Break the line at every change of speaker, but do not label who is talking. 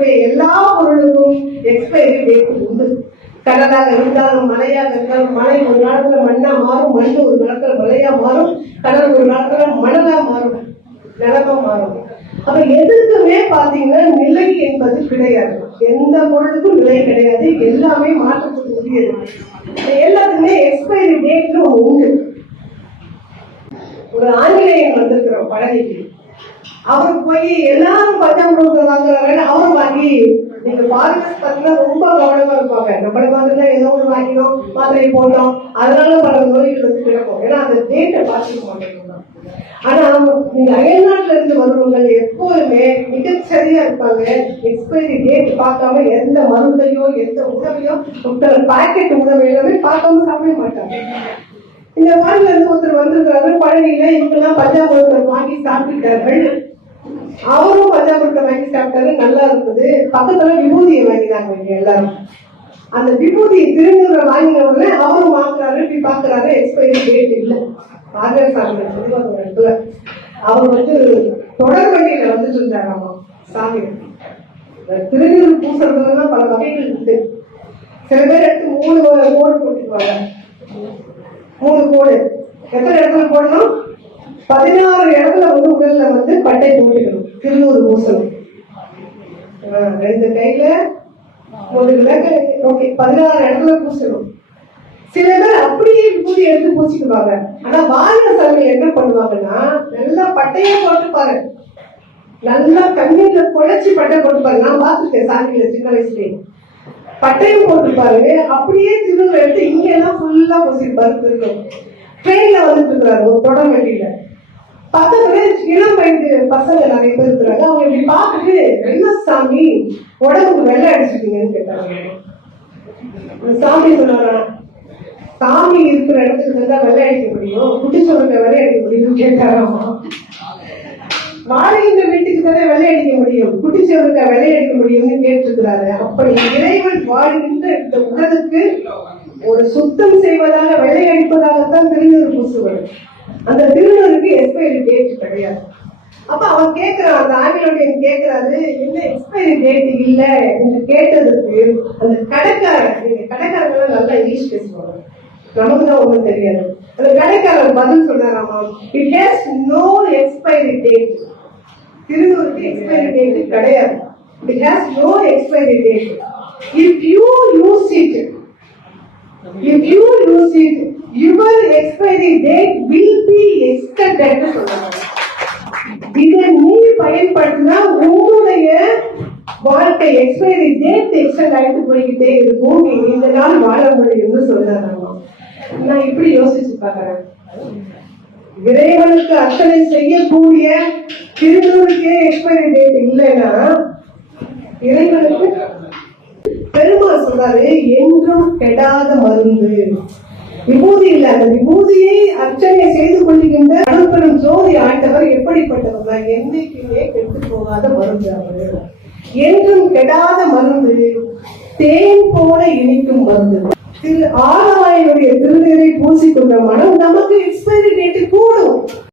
இருக்கக்கூடிய எல்லா பொருளுக்கும் எக்ஸ்பைரி டேட் உண்டு. கடலாக இருந்தாலும் மலையாக இருந்தாலும் மலை ஒரு நாளத்துல மண்ணா மாறும் மண் ஒரு நாளத்துல மலையா மாறும் கடல் ஒரு நாளத்துல மணலா மாறும் நிலமா மாறும். அப்ப எதுக்குமே பாத்தீங்கன்னா நிலை என்பது கிடையாது. எந்த பொருளுக்கும் நிலை கிடையாது. எல்லாமே மாற்றத்துக்கு உரியது எல்லாத்துக்குமே எக்ஸ்பைரி டேட்னு உண்டு. ஒரு ஆங்கிலேயன் வந்திருக்கிறோம் பழனிக்கு. அவர் போய் எல்லாரும் பஞ்சாமிரதம் வாங்குறாங்க அவரும் வாங்கி நீங்க பார்க்கஸ் பார்த்தீங்கன்னா ரொம்ப கவனமா இருப்பாங்க. நம்மளுக்கு வந்து ஏதோ ஒன்று வாங்கினோம் மாத்திரை போட்டோம் அதனால பல நோய்கள் வந்து கிடக்கும். ஏன்னா அந்த டேட்டை பார்த்துக்க மாட்டேங்கிறோம் ஆனா இந்த அயல்நாட்டுல இருந்து வருவங்க எப்போதுமே மிகச்சரியா இருப்பாங்க. எக்ஸ்பைரி டேட் பார்க்காம எந்த மருந்தையோ எந்த உணவையோ பாக்கெட் உணவு எல்லாமே பார்க்காம சாப்பிட மாட்டாங்க. இந்த மாதிரி இருந்து ஒருத்தர் வந்திருக்கிறாரு பழனியில இவங்கெல்லாம் பஞ்சாபுரத்தை வாங்கி சாப்பிட்டுட்டார்கள் அவரும் பஞ்சாபுரத்தை வாங்கி சாப்பிட்டாரு நல்லா இருந்தது. பக்கத்துல விபூதியை வாங்கினாங்க இங்க எல்லாரும். அந்த விபூதி திருநூறை வாங்கின உடனே அவரும் வாங்குறாரு இப்படி பாக்குறாரு. எக்ஸ்பைரி டேட் இல்ல. ஆதர் சாமி அவர் வந்து தொடர் வண்டியில வந்துட்டு இருந்தாராமா சாமி. திருநீர் பூசுறதுலாம் பல வகைகள் இருக்கு. சில பேர் எடுத்து மூணு கோடு போட்டுக்குவாங்க. மூணு எத்தனை இடத்துல போடணும்? பதினாறு இடத்துல வந்து உடல்ல வந்து பட்டை போட்டுக்கணும் திருநூறு பூசணும். ரெண்டு கையில முதுகுல ஓகே பதினாறு இடத்துல பூசணும். சில பேர் அப்படியே பூஜை எடுத்து பூச்சிக்குவாங்க. ஆனா வாயில சாமி என்ன பண்ணுவாங்கன்னா நல்லா பட்டையே போட்டுப்பாரு நல்லா கண்ணீர்ல குழைச்சி பட்டை போட்டுப்பாரு நான் பார்த்துருக்கேன் சாமியில சின்ன வயசுலயே. பட்டையும் போட்டிருப்பாரு அப்படியே திருநூறு எடுத்து இங்க எல்லாம் ஃபுல்லா பூசிருப்பாரு திருநூறு ட்ரெயின்ல வந்துட்டு இருக்கிறாரு ஒரு தொடர் வண்டியில பக்கத்துல இளம் வயது பசங்க நிறைய பேர் இருக்கிறாங்க. அவங்க இப்படி பார்த்துட்டு என்ன சாமி? உடம்புக்கு வெள்ளை அடிச்சிருக்கீங்கன்னு கேட்டாங்க. சாமி சொன்னாரா? சாமி இருக்கிற இடத்துல தான் வெள்ளை அடிக்க முடியும். குட்டிச்சோருக்கு வெள்ளை அடிக்க முடியும்னு கேட்டாராமா? வாழ்கின்ற வீட்டுக்கு வெள்ளையடிக்க முடியும். குட்டி வெள்ளை வெள்ளையடிக்க முடியும்னு கேட்டிருக்கிறாரு. அப்படி இறைவன் வாழ்கின்ற இந்த உலகத்துக்கு ஒரு சுத்தம் செய்வதாக வெள்ளையடிப்பதாகத்தான் திருநூறு பூசுவது. அந்த திருநூறுக்கு எக்ஸ்பைரி டேட் கிடையாது. அப்ப அவன் கேட்கிறான் அந்த ஆங்கிலோடையன் கேட்கிறாரு என்ன எக்ஸ்பைரி டேட் இல்ல? என்று கேட்டதுக்கு அந்த கடைக்காரன் நீங்க கடைக்காரங்க நல்லா இங்கிலீஷ் பேசுவாங்க. நமக்கு தான் ஒண்ணும் தெரியாது. அந்த கடைக்காரர் பதில் சொல்றாராமா it has no expiry date திருநூறுக்கு expiry date கிடையாது. It has no expiry date if you use it if you use it your expiry date will be extended சொல்றாங்க. இதை நீ பயன்படுத்தினா உங்களுடைய வாழ்க்கை எக்ஸ்பைரி டேட் எக்ஸ்டெண்ட் ஆகிட்டு போய்கிட்டே இருக்கும். நீ இந்த நாள் வாழ முடியும்னு சொல்றாங்க நான் இப்படி யோசிச்சு பாக்குறேன் இறைவனுக்கு அர்ச்சனை செய்யக்கூடிய திருநூறுக்கே எக்ஸ்பைரி டேட் இல்லைன்னா இறைவனுக்கு பெருமா சொல்றாரு என்றும் கெடாத மருந்து. விபூதி இல்ல அந்த விபூதியை அர்ச்சனை செய்து கொள்கின்ற அனுப்பெரும் ஜோதி ஆண்டவர் எப்படிப்பட்டவர் என்றைக்குமே கெட்டு போகாத மருந்து அவர். என்றும் கெடாத மருந்து தேன் போல இனிக்கும் மருந்து. திரு ஆலவாயனுடைய திருநீரை பூசிக்கொண்ட மனம் நமக்கு எக்ஸ்பைரி டேட்டு கூடும்.